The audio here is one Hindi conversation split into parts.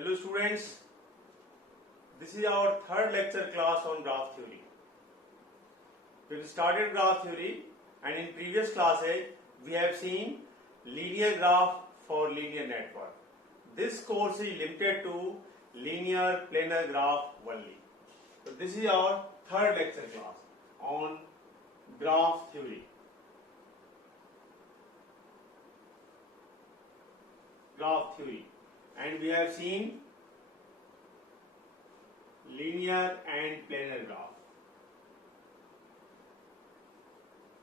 Hello students, this is our third lecture class on graph theory. We have started graph theory and in previous classes we have seen linear graph for linear network. This course is limited to linear planar graph only. So this is our third lecture class on graph theory. And we have seen linear and planar graph.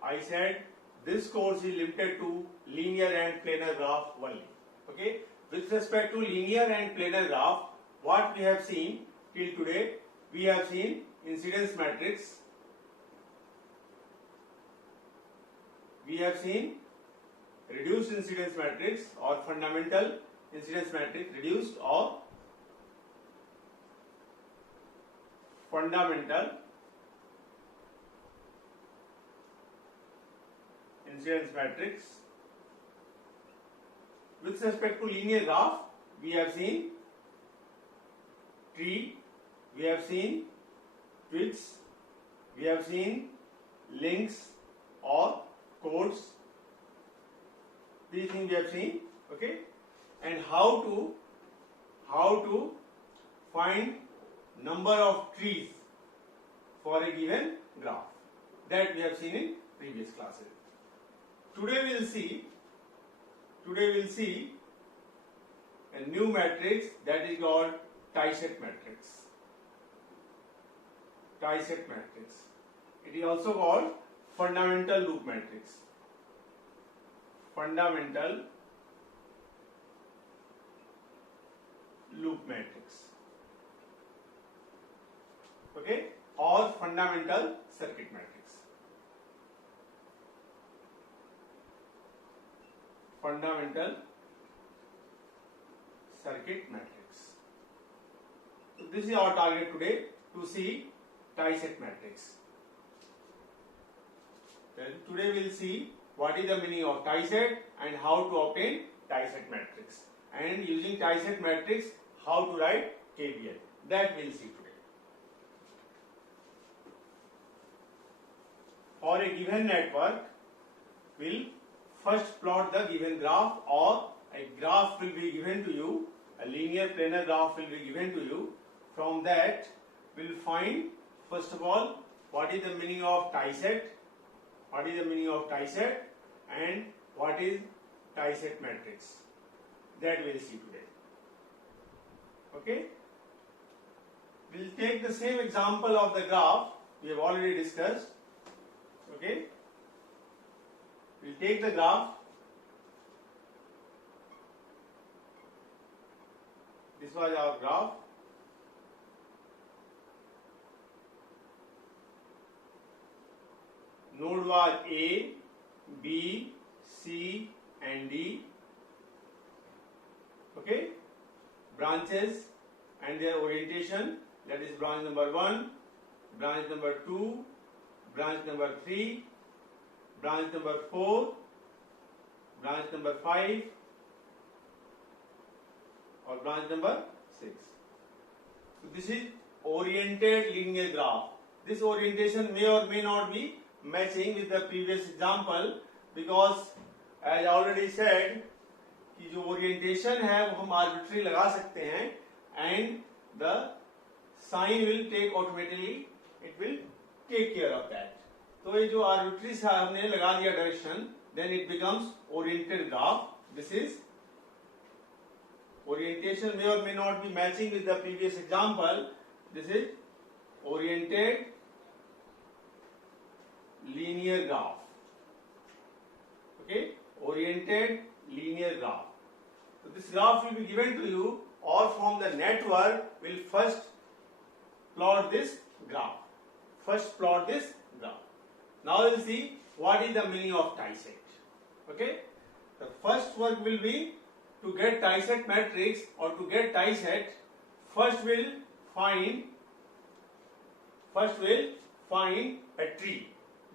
I said this course is limited to linear and planar graph only. Okay. With respect to linear and planar graph, what we have seen till today, we have seen incidence matrix. We have seen reduced incidence matrix or fundamental incidence matrix, reduced or fundamental incidence matrix. With respect to linear graph, we have seen tree, we have seen twigs, we have seen links or codes. These things we have seen, okay, and how to find number of trees for a given graph, that we have seen in previous classes. Today we will see a new matrix that is called tie-set matrix. Tie-set matrix. It is also called fundamental loop matrix. Fundamental loop matrix. Okay, or fundamental circuit matrix. Fundamental circuit matrix. So this is our target today, to see tie-set matrix. Then today we will see what is the meaning of tie-set and how to obtain tie-set matrix, and using tie-set matrix how to write KVL. That we will see today. For a given network, we will first plot the given graph, or a graph will be given to you, a linear planar graph will be given to you. From that we will find first of all what is the meaning of tie-set, and what is tie-set matrix. That we will see today. Okay. We will take the same example of the graph we have already discussed. Okay. We will take the graph. This was our graph. Node was A, B, C and D. Okay. Branches and their orientation, that is branch number 1, branch number 2, branch number 3, branch number 4, branch number 5 or branch number 6. So this is oriented linear graph. This orientation may or may not be matching with the previous example, because as I already said कि जो ओरिएंटेशन है वो हम आर्बिट्री लगा सकते हैं, and the sign will take automatically, it will take care of that. तो ये जो आर्बिट्री हमने लगा दिया direction, then it becomes oriented graph. This is orientation may or may not be matching with the previous example. This is oriented linear graph. Okay, oriented linear graph. So this graph will be given to you, or from the network will first plot this graph. Now we will see what is the meaning of tie-set. Okay, the first work will be to get tie-set matrix, or to get tie-set, first we'll find a tree.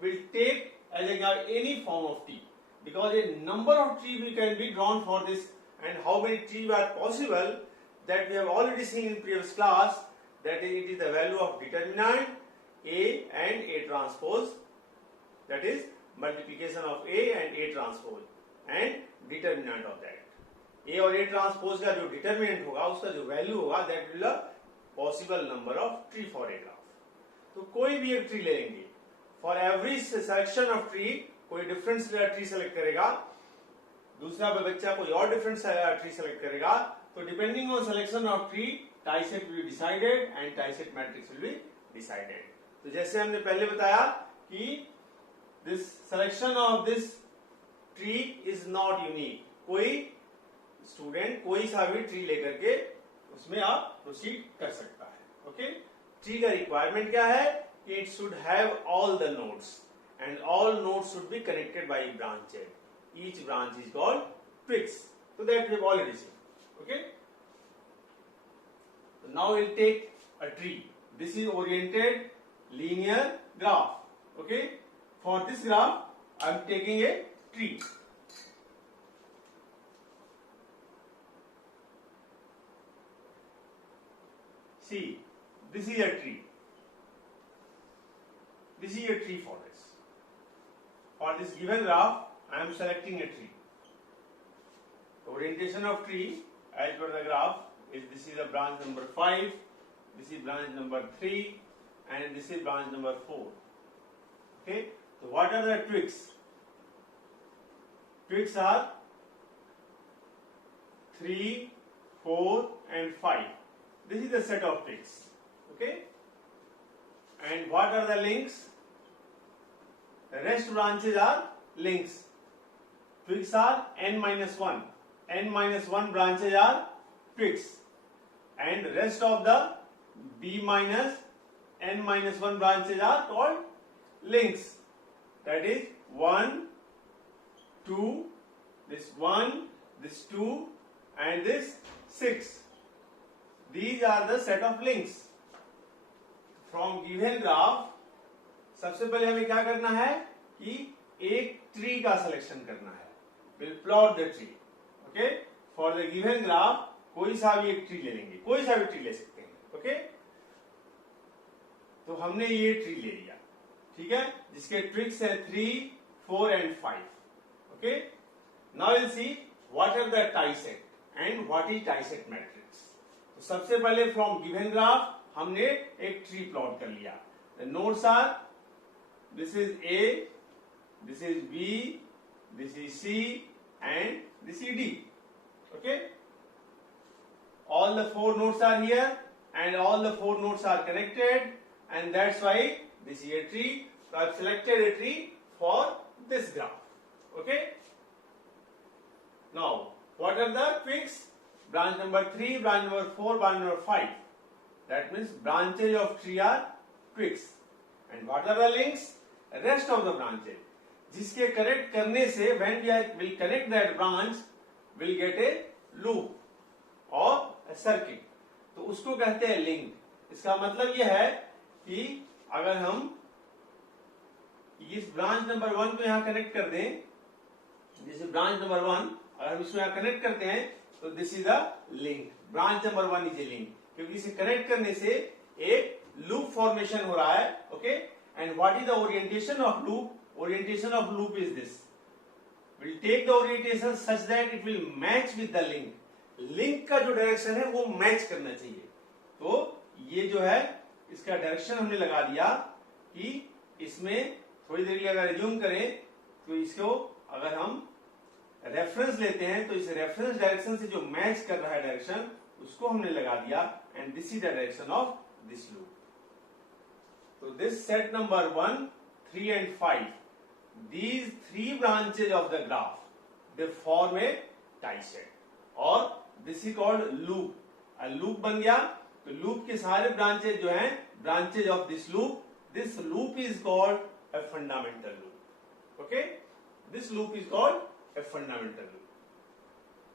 We'll take as any form of tree, because a number of trees can be drawn for this, and how many trees are possible that we have already seen in previous class, that it is the value of determinant A and A transpose, that is multiplication of A and A transpose and determinant of that. A और A transpose का जो determinant होगा, उसका जो value होगा, that will be a possible number of tree for a graph. तो कोई भी एक tree ले लेंगे, for every selection of tree कोई different tree select करेगा, दूसरा बच्चा कोई और different tree select करेगा, तो depending on selection of tree, tie set will be decided and tie set matrix will be decided. तो जैसे हमने पहले बताया कि this selection of this tree is not unique. कोई स्टूडेंट कोई सा भी ट्री लेकर के उसमें आप प्रोसीड कर सकता है. ओके, ट्री का रिक्वायरमेंट क्या है कि it should have all the nodes and all nodes should be connected by branches. Each branch is called twigs. So that we have already seen. Okay. So now we'll take a tree. This is oriented linear graph. Okay. For this graph, I am taking a tree. See, this is a tree. This is a tree for this. For this given graph, I am selecting a tree. The orientation of tree as per the graph is this is a branch number 5, this is branch number 3, and this is branch number 4. Okay, so what are the twigs? Twigs are 3, 4, and 5. This is the set of twigs. Okay, and what are the links? The rest branches are links. Twigs are n minus 1. N minus 1 branches are twigs, and rest of the b minus n minus 1 branches are called links. That is 1, 2, this 1, this 2, and this 6. These are the set of links. From given graph, सबसे पहले हमें क्या करना है कि एक ट्री का सिलेक्शन करना है. We'll plot the tree. Okay? For the given graph, कोई सा भी एक ट्री ले लेंगे, कोई सा भी ट्री ले सकते हैं. Okay? तो हमने ये ट्री ले लिया, ठीक है, जिसके ट्विक्स है 3, 4 and 5. Okay? Now we'll see what are the tie set and what is tie set matrix. तो सबसे पहले from given graph हमने एक ट्री प्लॉट कर लिया. The nodes are, this is A, this is B, this is C, and this is D. Okay? All the 4 nodes are here and all the 4 nodes are connected, and that's why this is a tree. So I have selected a tree for this graph. Okay? Now, what are the twigs? Branch number 3, branch number 4, branch number 5. That means branches of tree are twigs. And what are the links? Rest of the branches. जिसके कनेक्ट करने से when we will connect that branch, will get a loop or a circuit. तो उसको कहते हैं लिंक. इसका मतलब यह है कि अगर हम इस ब्रांच नंबर 1 को यहां कनेक्ट कर दें, जैसे ब्रांच नंबर 1 अगर हम इसको यहां कनेक्ट करते हैं तो this is a link. Branch number 1 is a link, क्योंकि इसे कनेक्ट करने से एक लूप फॉर्मेशन हो रहा है. Okay, and what is the orientation of loop? Orientation of loop is this. We'll take the orientation such that it will match with the link. Link का जो डायरेक्शन है वो मैच करना चाहिए. तो ये जो है इसका डायरेक्शन हमने लगा दिया कि इसमें थोड़ी देर के लिए अगर रिज्यूम करें तो इसको अगर हम रेफरेंस लेते हैं तो इस रेफरेंस डायरेक्शन से जो मैच कर रहा है डायरेक्शन उसको हमने लगा दिया. And this is the direction of this loop. तो this set number 1, 3 and 5. These 3 branches of the graph, they form a tie set, or this is called loop. A loop बन गया तो loop के सारे branches जो हैं branches of this loop is called a fundamental loop. Okay, this loop is called a fundamental loop.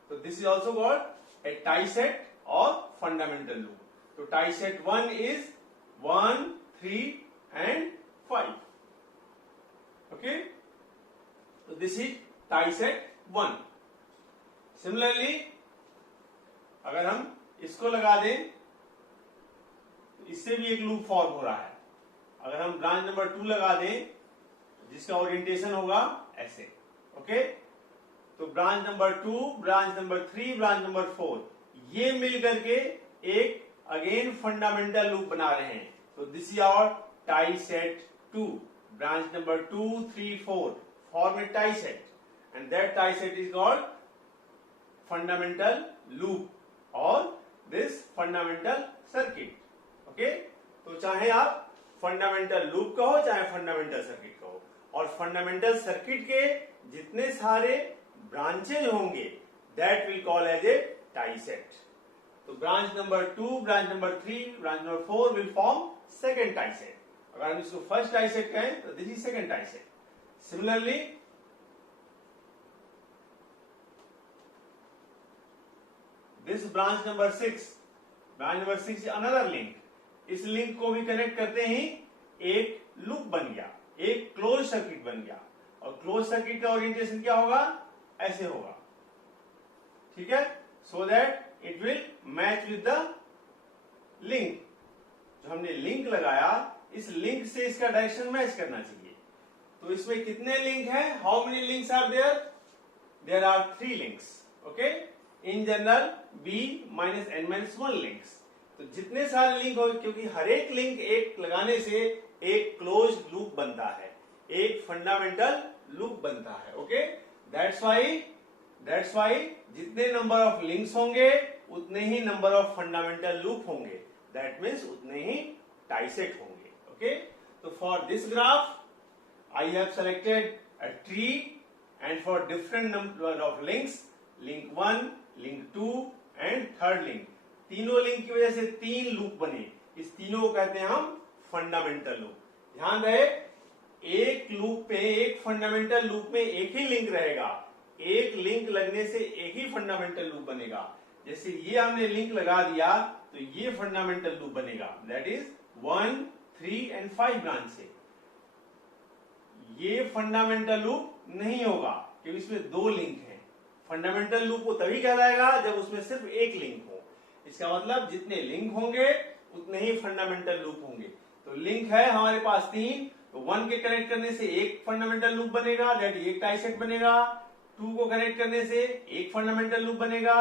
So this is also called a tie set or fundamental loop. So tie set 1 is 1, 3 and 5. Okay, so this is tie set 1. Similarly, अगर हम इसको लगा दें, इससे भी एक लूप फॉर्म हो रहा है। अगर हम ब्रांच नंबर 2 लगा दें, जिसका ओरिएंटेशन होगा ऐसे, ओके। तो branch number 2, branch number 3, branch number 4, ये मिल करके एक अगेन फंडामेंटल लूप बना रहे हैं। तो this is our tie set 2, branch number 2, 3, 4 form a tie set, and that tie set is called fundamental loop और दिस फंडामेंटल सर्किट, ओके। तो चाहे आप फंडामेंटल लूप कहो चाहे फंडामेंटल सर्किट कहो, और फंडामेंटल सर्किट के जितने सारे ब्रांचेज होंगे that will call as a tie set. तो branch number 2, branch number 3, branch number 4 will form second tie set. अगर हम इसको फर्स्ट टाई सेट कहें तो this is second tie set. Similarly this branch number 6, branch number 6 is another link. इस लिंक को भी कनेक्ट करते ही एक लूप बन गया, एक क्लोज सर्किट बन गया, और क्लोज सर्किट का ओरिएंटेशन क्या होगा, ऐसे होगा, ठीक है। So that it will match with the link. जो हमने लिंक लगाया, इस लिंक से इसका डायरेक्शन मैच करना चाहिए। तो इसमें कितने लिंक हैं, how many links are there, there are 3 links, okay. In general b minus n minus 1 links. तो जितने सारे लिंक हो, क्योंकि हर एक लिंक एक लगाने से एक क्लोज लूप बनता है, एक फंडामेंटल लूप बनता है, ओके। दैट्स वाई जितने नंबर ऑफ लिंक्स होंगे उतने ही नंबर ऑफ फंडामेंटल लूप होंगे, दैट मीन्स उतने ही टाई सेट होंगे, ओके। तो for this graph I have selected a tree, and for different number of links, link 1, link 2 and third link, तीनों लिंक की वजह से 3 लूप बने। इस तीनों को कहते हैं हम फंडामेंटल लूप। ध्यान रहे, एक लूप पे, एक फंडामेंटल लूप में एक ही लिंक रहेगा, एक लिंक लगने से एक ही फंडामेंटल लूप बनेगा। जैसे ये हमने लिंक लगा दिया तो ये फंडामेंटल लूप बनेगा, दैट इज 1, 3 एंड 5 ब्रांच से। ये फंडामेंटल लूप नहीं होगा क्योंकि इसमें 2 लिंक हैं। फंडामेंटल लूप को तभी कहलाएगा जब उसमें सिर्फ एक लिंक हो। इसका मतलब जितने लिंक होंगे उतने ही फंडामेंटल लूप होंगे। तो लिंक है हमारे पास 3, तो 1 के कनेक्ट करने से एक फंडामेंटल लूप बनेगा, दैट एक टाई सेट बनेगा। 2 को कनेक्ट करने से एक फंडामेंटल लूप बनेगा,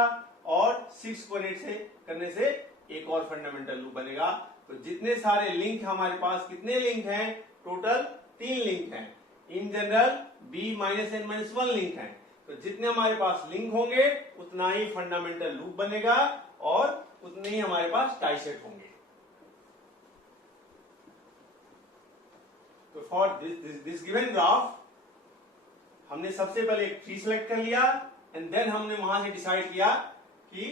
और 6 को कनेक्ट करने से एक और फंडामेंटल लूप बनेगा। तो जितने सारे लिंक हमारे पास, कितने लिंक हैं, टोटल 3 लिंक हैं। इन general b minus n minus 1 link हैं। तो जितने हमारे पास लिंक होंगे उतना ही फंडामेंटल लूप बनेगा और उतने ही हमारे पास टाई सेट होंगे। तो फॉर दिस गिवन ग्राफ हमने सबसे पहले एक ट्री सेलेक्ट कर लिया, एंड देन हमने वहां से डिसाइड किया कि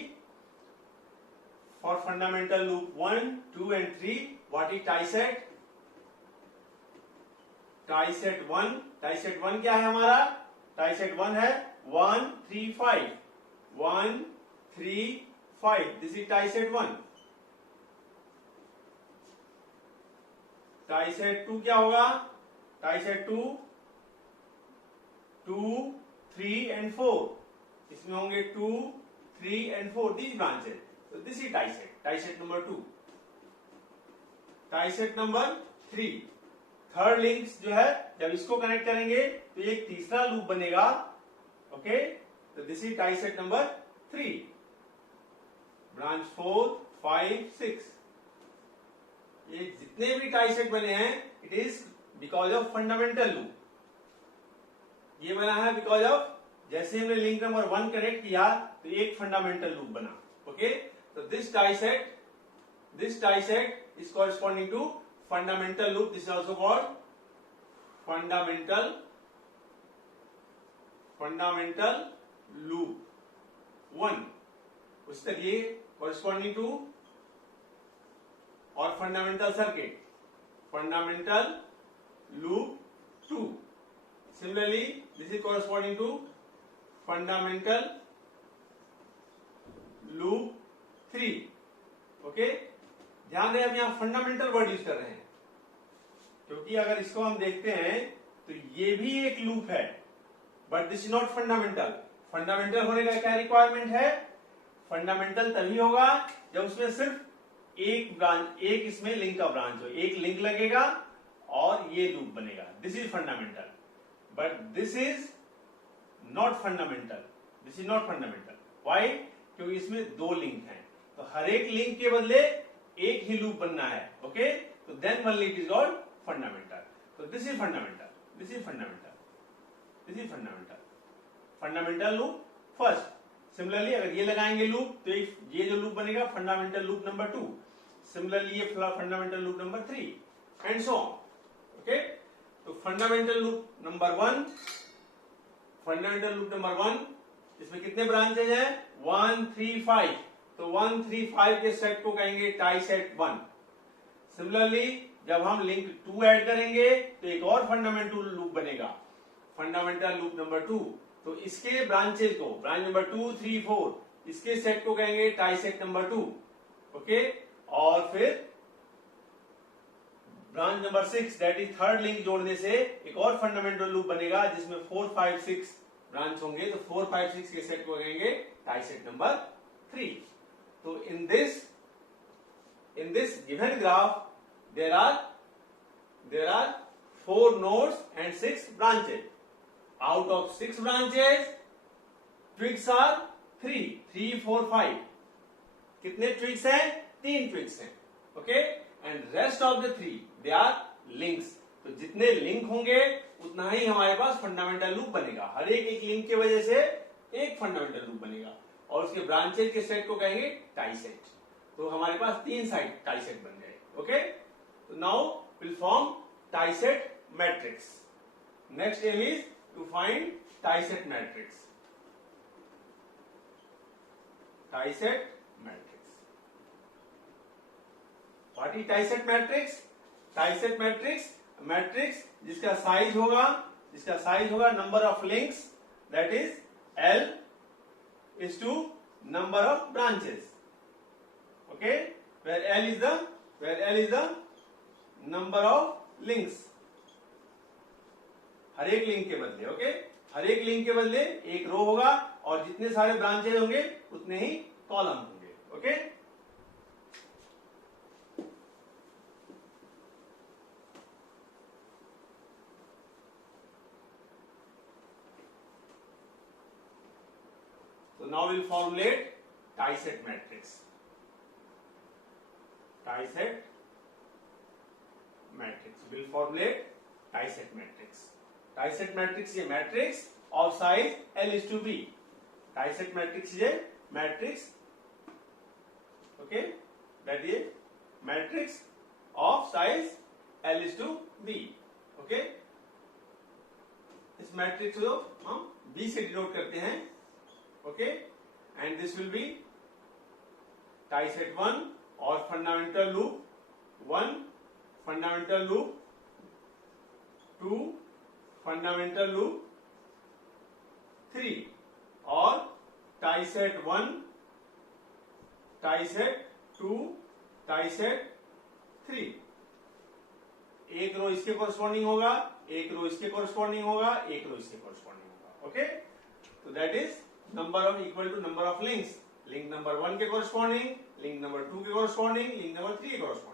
for fundamental loop 1, 2 and 3 what is tie set. Tie set 1, tie set 1 क्या है हमारा, टाई सेट 1 है 1, 3, 5, 1, 3, 5, this is tie set 1। Tie set 2 क्या होगा, टाई सेट 2, 2, 3 एंड 4, इसमें होंगे 2, 3 एंड 4 दीज ब्रांचेस। तो this is tie set number 2। Tie set number 3, third links जो है, जब इसको कनेक्ट करेंगे तो एक तीसरा लूप बनेगा, ओके। तो this is tie set number 3। Branch 4, 5, 6, ये जितने भी टाई सेट बने हैं it is because of fundamental loop. ये बना है बिकॉज ऑफ, जैसे हमने लिंक नंबर 1 कनेक्ट किया तो एक फंडामेंटल लूप बना, ओके। तो this tie set is corresponding to fundamental loop. This is also called fundamental loop 1. उस तक ये corresponding to और fundamental circuit, fundamental loop 2. Similarly, this is corresponding to fundamental loop 3. Okay? ध्यान दें, हम यहां फंडामेंटल वर्ड यूज कर रहे हैं क्योंकि अगर इसको हम देखते हैं तो ये भी एक लूप है, but this is not fundamental. Fundamental होने का क्या रिक्वायरमेंट है, फंडामेंटल तभी होगा जब उसमें सिर्फ एक ब्रांच, एक इसमें लिंक का ब्रांच हो, एक लिंक लगेगा और ये लूप बनेगा, this is fundamental. But this is not fundamental, this is not fundamental. Why? क्योंकि इसमें दो लिंक हैं, तो हर एक लिंक के बदले एक ही लूप बनना है. ओके, तो then only it is called fundamental. तो this is fundamental, this is fundamental, this is fundamental. Fundamental loop first. Similarly अगर ये लगाएंगे लूप तो ये जो लूप बनेगा फंडामेंटल लूप नंबर 2. सिमिलरली ये fundamental loop number 3 and so on. Okay, तो fundamental loop number 1, fundamental loop number 1, इसमें कितने ब्रांचेज हैं? 1 3 5. तो 1 3 5 के सेट को कहेंगे टाई सेट 1. सिमिलरली जब हम लिंक 2 ऐड करेंगे तो एक और फंडामेंटल लूप बनेगा, फंडामेंटल लूप नंबर 2. तो इसके ब्रांचेज को, ब्रांच नंबर 2 3 4, इसके सेट को कहेंगे टाई सेट नंबर 2. ओके, और फिर branch number 6 that is third link जोड़ने से एक और फंडामेंटल लूप बनेगा जिसमें 4 5 6 ब्रांच होंगे. तो 4 5 6 के सेट को कहेंगे टाई सेट नंबर 3. तो in this given graph there are 4 nodes and 6 branches. Out of 6 branches, twigs are 3 4 5. कितने twigs हैं? 3 twigs हैं. Okay, and rest of the 3 they are links. तो जितने लिंक होंगे उतना ही हमारे पास फंडामेंटल लूप बनेगा. हर एक लिंक की वजह से एक फंडामेंटल लूप बनेगा और उसके ब्रांचेज के सेट को कहेंगे टाई सेट. तो हमारे पास 3 साइड टाई सेट बन गए. Okay, so now we'll form tie set matrix. Next aim is to find tie set matrix. Tie set matrix. What is tie set matrix? Tie set matrix, matrix जिसका साइज होगा number of links, that is L is to number of branches. Okay, where L is the number of links. हर एक लिंक के बदले, ओके, हर एक लिंक के बदले एक रो होगा और जितने सारे ब्रांचेज होंगे उतने ही कॉलम होंगे. Okay, so now we'll formulate tie set matrix. Tie set matrix. We'll formulate tie set matrix. Tie set matrix is a matrix of size L is to B. Tie set matrix is a matrix, okay, that is matrix of size L is to B. Okay, इस मैट्रिक्स को हम B से डिनोट करते हैं. Okay, and this will be tie set 1 और fundamental loop 1, fundamental loop 2, fundamental loop 3 और tie set 1, tie set 2, tie set 3. एक रो इसके कोरस्पॉन्डिंग होगा, एक रो इसके कोरस्पॉन्डिंग होगा, एक रो इसके कोरस्पॉन्डिंग होगा. ओके, तो that is number of equal to number of links. Link number 1 के कोरस्पॉन्डिंग, लिंक नंबर 2 के कोरस्पॉन्डिंग, लिंक नंबर 3 के कोरस्पॉन्डिंग.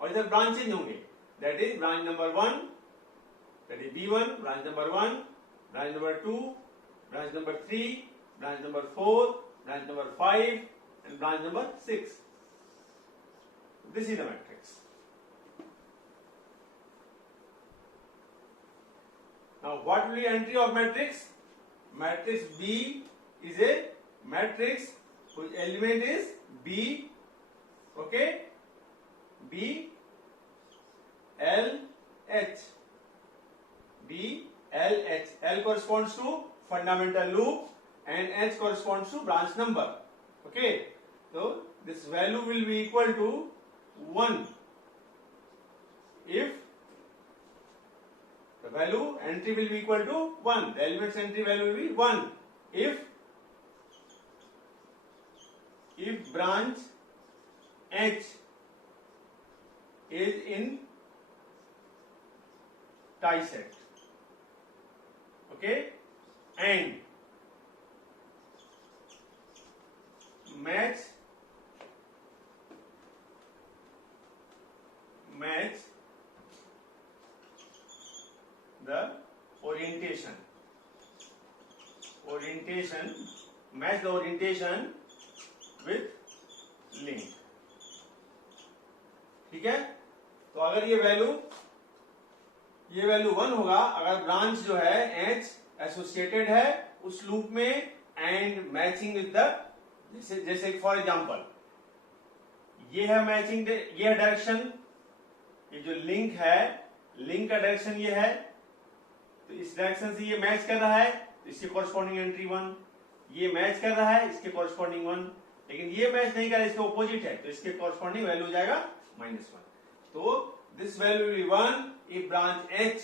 और इधर ब्रांचेज होंगे, that is branch number 1, that is B1, branch number 1, branch number 2, branch number 3, branch number 4, branch number 5 and branch number 6. This is the matrix. Now what will be entry of matrix? Matrix B is a matrix whose element is B. Okay, B L H. B L H. L corresponds to fundamental loop and H corresponds to branch number. Okay, so this value will be equal to 1 if the value entry will be equal to 1. The element's entry value will be 1 if branch H is in tie set. Okay, and match the orientation match the orientation with link. ठीक है, तो अगर ये वैल्यू 1 होगा, अगर ब्रांच जो है एच एसोसिएटेड है उस लूप में एंड मैचिंग विद द, जैसे फॉर एग्जांपल ये है मैचिंग, ये है डायरेक्शन, ये जो लिंक है, लिंक का डायरेक्शन ये है, तो इस डायरेक्शन से ये मैच कर रहा है, तो इसके कॉरस्पॉन्डिंग एंट्री 1, ये मैच कर रहा है इसके कॉरस्पॉन्डिंग 1, लेकिन ये मैच नहीं कर रहा है, इसके ऑपोजिट है, तो इसके कॉरस्पॉन्डिंग वैल्यू हो जाएगा -1. तो this value will be 1 if branch H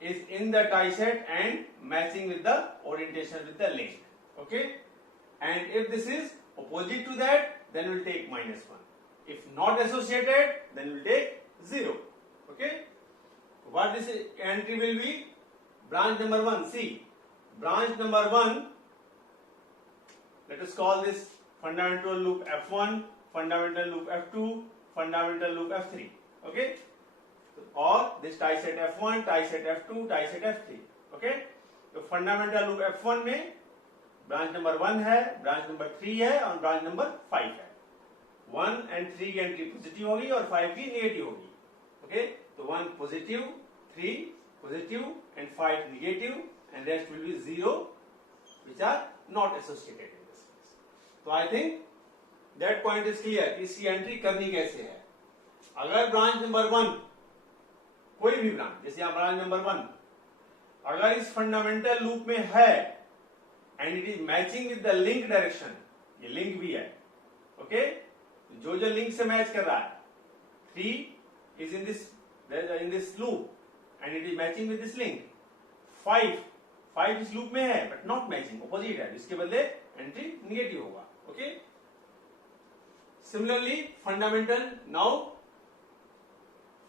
is in the tie set and matching with the orientation with the link. Okay, and if this is opposite to that, then we'll take -1. If not associated, then we'll take 0. Okay, what this entry will be? Branch number 1. See, branch number 1, let us call this fundamental loop F1, fundamental loop F2, fundamental loop F3. Okay, or this tie set F1, tie set F2, tie set F3. Okay, तो fundamental loop F1 में ब्रांच नंबर 1 है, ब्रांच नंबर 3 है और ब्रांच नंबर 5 है. 1 and 3 की एंट्री पॉजिटिव होगी और 5 की नेगेटिव होगी. ओके, तो 1 positive, 3 positive and 5 negative and rest will be 0 which are not associated in this case. तो I think that point is clear. इसकी एंट्री करनी कैसे है? अगर ब्रांच नंबर 1, कोई भी ब्रांच, जैसे यहां ब्रांच नंबर 1 अगर इस फंडामेंटल लूप में है and it is matching with the link direction, ये लिंक भी है. ओके, जो जो लिंक से मैच कर रहा है, 3 is in this loop and it is matching with this link. 5 इस लूप में है बट नॉट मैचिंग, ऑपोजिट है, इसके बदले एंट्री निगेटिव होगा. Okay, similarly fundamental now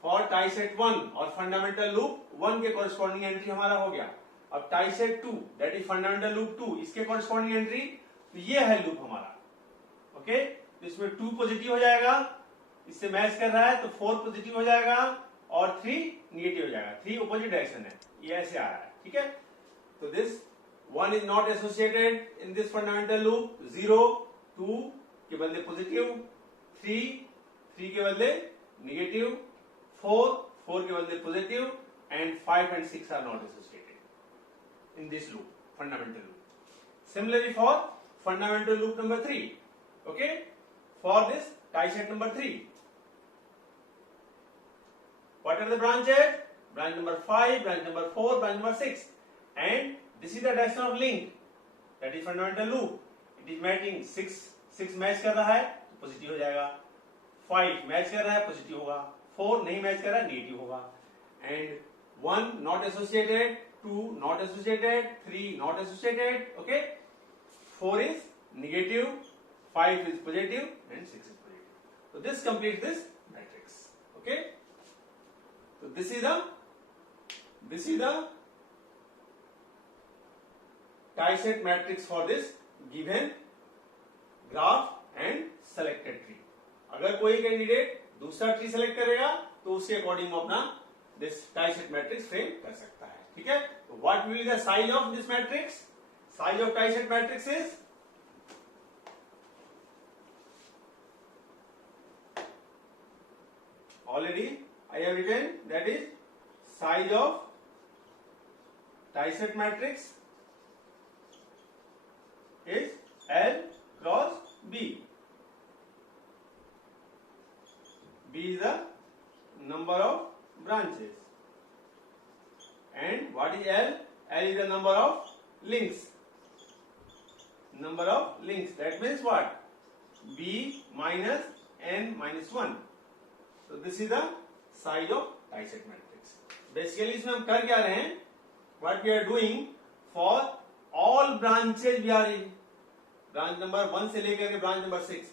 for tie set 1 और फंडामेंटल लूप 1 के कॉरस्पॉन्डिंग एंट्री हमारा हो गया. अब tie set 2 that is fundamental loop 2, इसके कॉरस्पॉन्डिंग एंट्री, तो ये है लूप हमारा. ओके, तो इसमें 2 पॉजिटिव हो जाएगा, इससे मैच कर रहा है तो 4 पॉजिटिव हो जाएगा और 3 निगेटिव हो जाएगा. 3 ऑपोजिट डायरेक्शन है, ये ऐसे आ रहा है. ठीक है, तो this 1 is not associated in this fundamental loop. 0 2 के बदले पॉजिटिव, 3 के बदले निगेटिव, 4 के बदले positive and 5 and 6 are not associated in this loop, fundamental loop. Similarly for fundamental loop number 3. Okay, for this tie set number 3, what are the branches? Branch number 5, branch number 4, branch number 6, and this is the direction of link, that is fundamental loop. It is matching 6 match कर रहा है तो पॉजिटिव हो जाएगा, 5 मैच कर रहा है पॉजिटिव होगा, 4 नहीं मैच कर रहा है नेगेटिव होगा, and 1 not associated, 2 not associated, 3 not associated. Okay, 4 is negative, 5 is positive and 6 is positive. So this completes this matrix. Okay, so this is the tie set matrix for this given graph and selected tree. अगर कोई कैंडिडेट दूसरा ट्री सेलेक्ट करेगा तो उसके अकॉर्डिंग वो अपना this tie set matrix frame कर सकता है. ठीक है, तो what will be the size of this matrix? Size of tie set matrix is already I have written, that is size of tie set matrix is L cross B. B is the number of branches, and what is L? L is the number of links. Number of links. That means what? B minus n minus 1. So this is the size of tie set matrix. Basically इसमें हम कर क्या रहे हैं? What we are doing for all branches we are in. Branch number 1 से लेकर के ब्रांच नंबर 6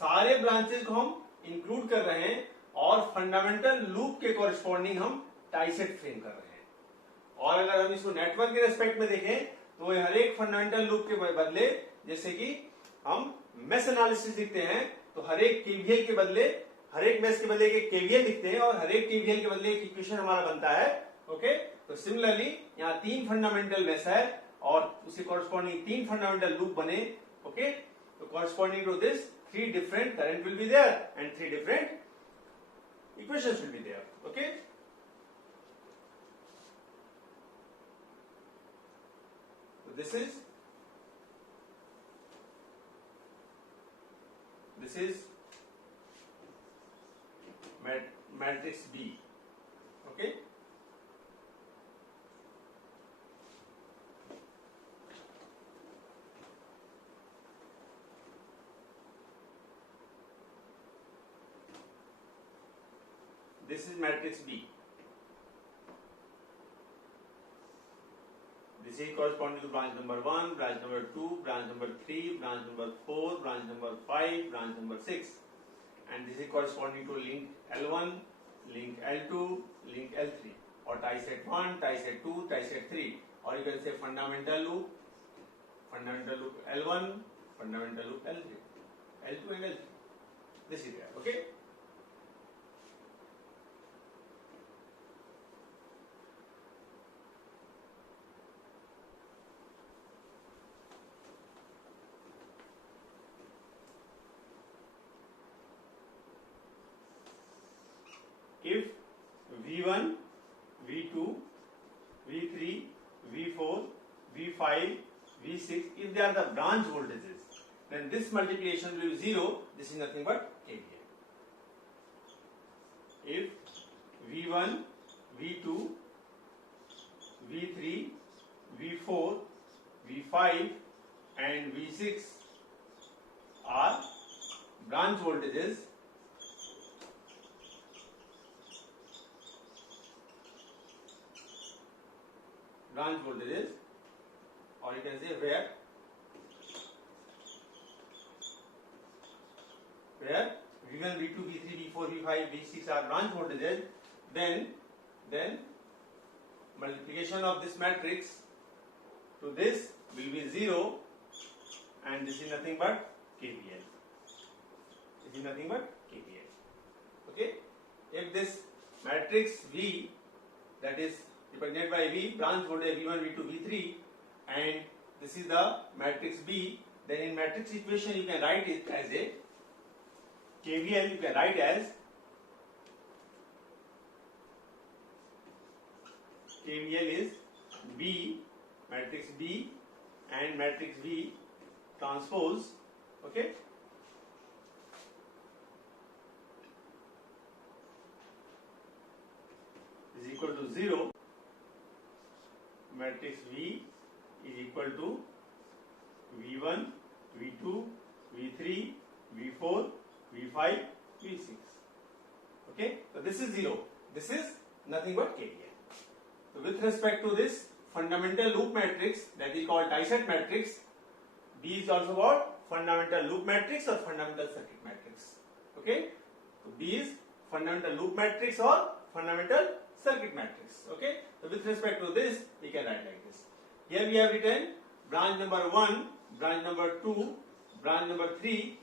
सारे ब्रांचेस को हम इंक्लूड कर रहे हैं और फंडामेंटल लूप के कॉरस्पॉन्डिंग हम टाई सेट फ्रेम कर रहे हैं. और अगर हम इसको नेटवर्क के रेस्पेक्ट में देखें तो हर एक फंडामेंटल लूप के बदले, जैसे कि हम मेश एनालिसिस लिखते हैं तो हर एक केवीएल के बदले, हर एक मेश के बदले एक केवीएल लिखते हैं और हर एक केवीएल के बदले एक इक्वेशन हमारा बनता है। ओके, तो सिमिलरली यहाँ 3 फंडामेंटल मेश है और उसे कॉरेस्पॉन्डिंग 3 फंडामेंटल लूप बने। ओके, तो corresponding to this 3 different current will be there and 3 different equations will be there. Okay, so this is matrix B. Okay, this is matrix B. This is corresponding to branch number 1, branch number 2, branch number 3, branch number 4, branch number 5, branch number 6, and this is corresponding to link L1, link L2, link L3, or tie set 1, tie set 2, tie set 3, or you can say fundamental loop L1, fundamental loop L3, L2 and L3. This is there. Okay. If V1, V2, V3, V4, V5, V6, if they are the branch voltages, then this multiplication will be 0. This is nothing but KVL. If V1, V2, V3, V4, V5 and V6 are branch voltages, or you can say where V1, V2, V3, V4, V5, V6 are branch voltages, then multiplication of this matrix to this will be 0, and this is nothing but KVL. This is nothing but KVL. Okay, if this matrix V, that is represented by V, branch voltage V1, V2, V3, and this is the matrix B, then in matrix equation you can write it as a KVL. You can write as KVL is B, matrix B and matrix V transpose. Okay, is equal to 0. Matrix V is equal to V1, V2, V3, V4, V5, V6. Okay, so this is 0. This is nothing but KVL. So with respect to this fundamental loop matrix, that is called die-set matrix, B is also what? Fundamental loop matrix or fundamental circuit matrix. Okay, so B is fundamental loop matrix or fundamental circuit matrix. Okay, so with respect to this, we can write like this. Here we have written branch number 1, branch number 2, branch number 3,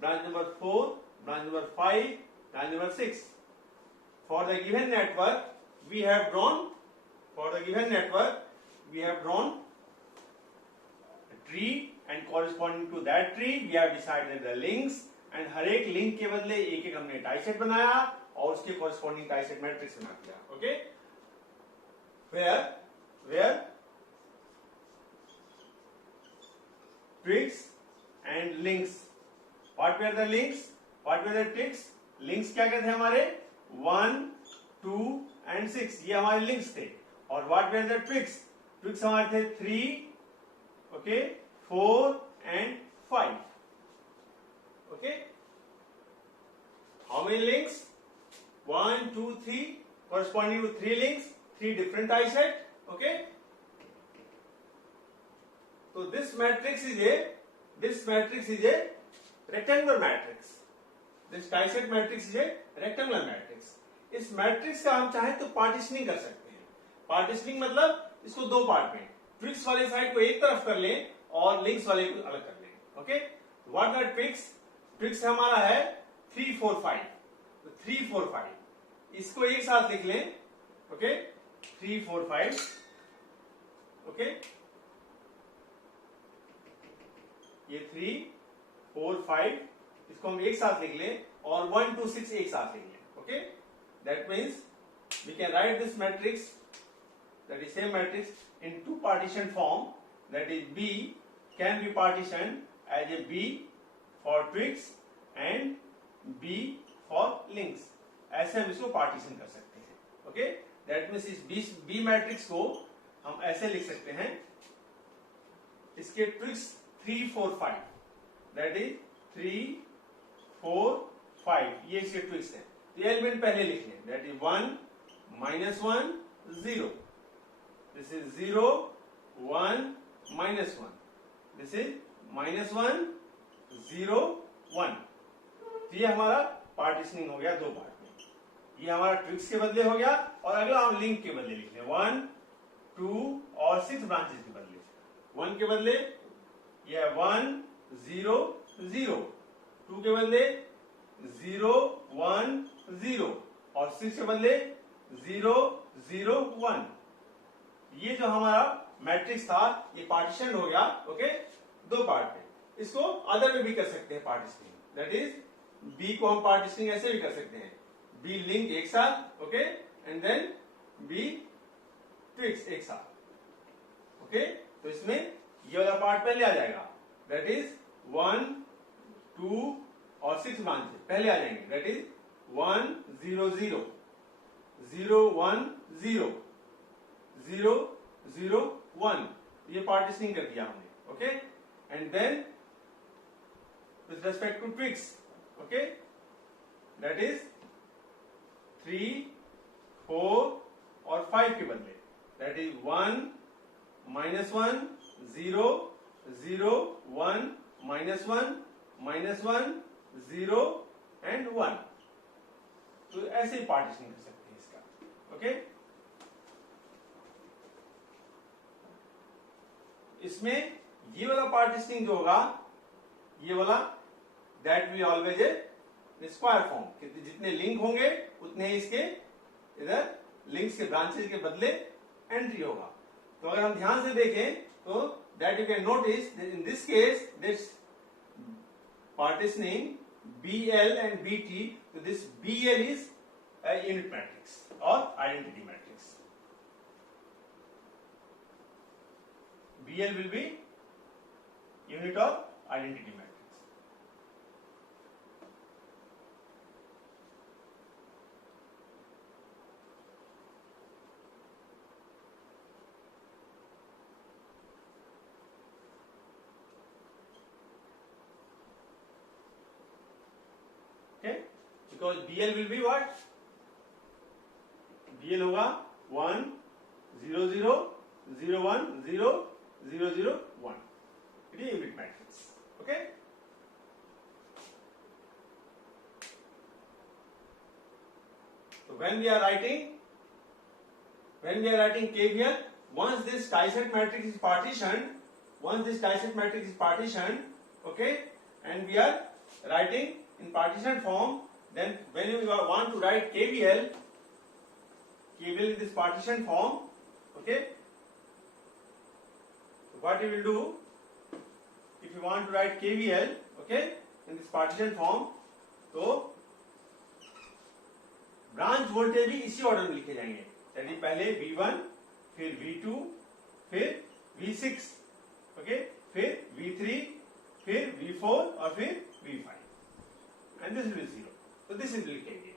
branch number 4, branch number 5, branch number 6. For the given network, we have drawn a tree, and corresponding to that tree, we have decided the links, and हर एक लिंक के बदले एक एक हमने डाइसेट बनाया और उसके corresponding डाइसेट मैट्रिक्स बना दिया. Okay, where twigs and links. What were the links? What were the twigs? Links क्या कहते हैं हमारे? 1, 2 and 6. ये हमारे links थे. और what were the twigs? Twigs हमारे थे 3, okay, 4 and 5. Okay. How many links? 1, 2, 3. Corresponding to 3 links, 3 different die set. Okay. So this matrix is a rectangular matrix. This die set matrix is a rectangular matrix. इस मैट्रिक्स का हम चाहे तो पार्टीशनिंग कर सकते हैं. पार्टीशनिंग मतलब इसको दो पार्ट में, ट्विक्स वाले साइड को एक तरफ कर लें और लिंक्स वाले को अलग कर लें. Okay, what are twigs? Twigs हमारा है 3 4 5, तो 3 4 5 इसको एक साथ लिख लें, ओके 3 4 5, ओके ये 3 4 5 इसको हम एक साथ लिख लें और 1 2 6 एक साथ लिख लें, okay that means we can write this matrix, that is same matrix in two partition form, that is B can be partitioned as a B for twigs and B for links. ऐसे हम इसको पार्टीशन कर सकते हैं, ओके दैट मीन्स इस B मैट्रिक्स को हम ऐसे लिख सकते हैं, इसके ट्विग्स 3 4 5, दैट इज 3 4 5 ये इसके ट्विग्स हैं। तो एलिमेंट पहले लिख लें, that is 1 -1 0, this is 0 1 -1, this is -1 0 1। तो ये हमारा पार्टीशनिंग हो गया दो पार्ट में, ये हमारा ट्विक्स के बदले हो गया और अगला हम लिंक के बदले लिख लें 1 2 और 6 ब्रांचेस के बदले, 1 के बदले ये 1 0 0, 2 के बदले 0 1 0 और 6 के बदले 0 0 1। ये जो हमारा मैट्रिक्स था ये पार्टीशन हो गया, ओके दो पार्ट में। इसको अदर में भी कर सकते हैं पार्टीशनिंग, दैट इज बी को हम पार्टीशनिंग ऐसे भी कर सकते हैं, बी लिंक एक साथ, okay and then B twigs एक साथ, ओके तो इसमें ये वाला पार्ट पहले आ जाएगा, दैट इज 1 2 और 6 ब्रांच पहले आ जाएंगे, दैट इज 1 0 0 0 1 0 0 0 1, ये पार्टीशनिंग कर दिया हमने, okay and then with respect to twigs, okay that is 3 4 और 5 के बदले, दैट इज 1 -1 0 0 1 -1 -1 0 एंड 1। तो ऐसे ही पार्टीशनिंग कर सकते हैं इसका, ओके इसमें ये वाला पार्टीशनिंग जो होगा ये वाला that will always a square form, जितने लिंक होंगे उतने ही इसके इधर लिंक्स के ब्रांचेस के बदले एंट्री होगा। तो अगर हम ध्यान से देखें तो that you can notice in this case this partitioning BL and BT, so this BL is a unit matrix or identity matrix. BL will be unit of identity matrix. Okay, because BL will be what? BL होगा 1 0 0 0 1 0 0 0 1, it is unit matrix, okay so when we are writing KVL, once this triset matrix is partitioned, okay and we are writing in partition form, then when you want to write KVL in this partition form, okay so what you will do if you want to write KVL, okay in this partition form, तो ब्रांच वोल्टेज भी इसी ऑर्डर में लिखे जाएंगे, यानी पहले V1 फिर V2 फिर V6, ओके फिर V3 फिर V4 और फिर V5 and this will be 0, तो दिस इज लिखेंगे।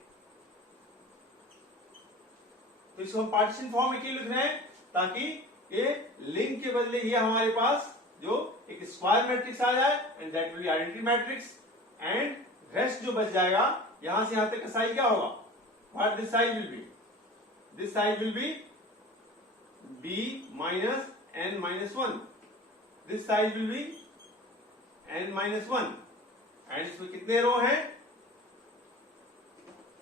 तो इसको हम पार्टीशन फॉर्म में क्यों लिख रहे हैं, ताकि ये लिंक के बदले ये हमारे पास जो एक स्क्वायर मैट्रिक्स आ जाए and that will be identity matrix and rest जो बच जाएगा यहां से यहां तक का साइज क्या होगा, what this size will be, this size will be b minus n minus 1, this size will be n minus 1 and इसमें कितने रो हैं,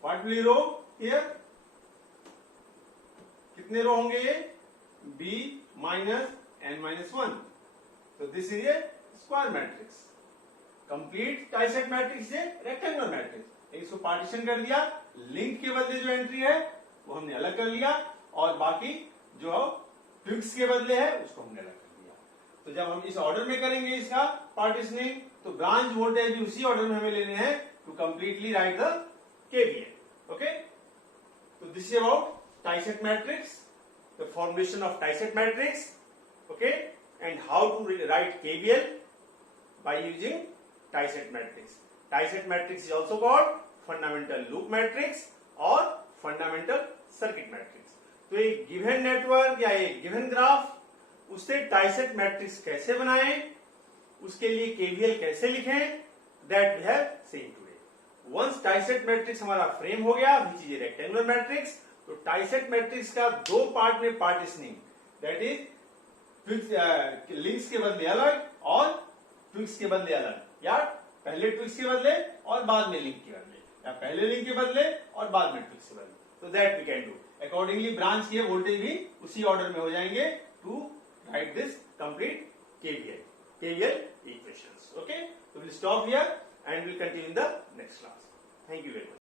व्हाट विल रो हियर, कितने रो होंगे ये b minus n minus 1, तो this is a square matrix, complete tie set matrix है रेक्टेंगुलर मैट्रिक्स। इसको पार्टीशन कर दिया, लिंक के बदले जो एंट्री है वो हमने अलग कर लिया, और बाकी जो ट्विक्स के बदले है उसको हमने अलग कर दिया। तो जब हम इस ऑर्डर में करेंगे इसका पार्टीशनिंग, तो ब्रांच वोल्टेज भी उसी ऑर्डर में हमें लेने हैं to completely write the KVL. Okay, तो this is about tie set matrix, the formulation of tie set matrix, okay, and how to write KVL by using tie set matrix. Tyset matrix is also called fundamental loop matrix और fundamental circuit matrix. तो एक गिवन नेटवर्क या एक गिवन ग्राफ, उससे टाइसेट मैट्रिक्स कैसे बनाएं, उसके लिए केवीएल कैसे लिखें, that we have seen today. Once tie set matrix हमारा फ्रेम हो गया, which is a rectangular matrix, तो टाइसेट मैट्रिक्स का दो पार्ट में पार्टीशनिंग, दैट इज लिंक्स के बदले अलग और ट्विक्स के बदले अलग, या पहले ट्विक्स के बदले और बाद में लिंक के बदले, या पहले लिंक के बदले और बाद में ट्विक्स के बदले. तो that we can do accordingly. Branch के वोल्टेज भी उसी ऑर्डर में हो जाएंगे to write this complete KVL equations. Okay, so we'll stop here and we'll continue in the next class. Thank you very much.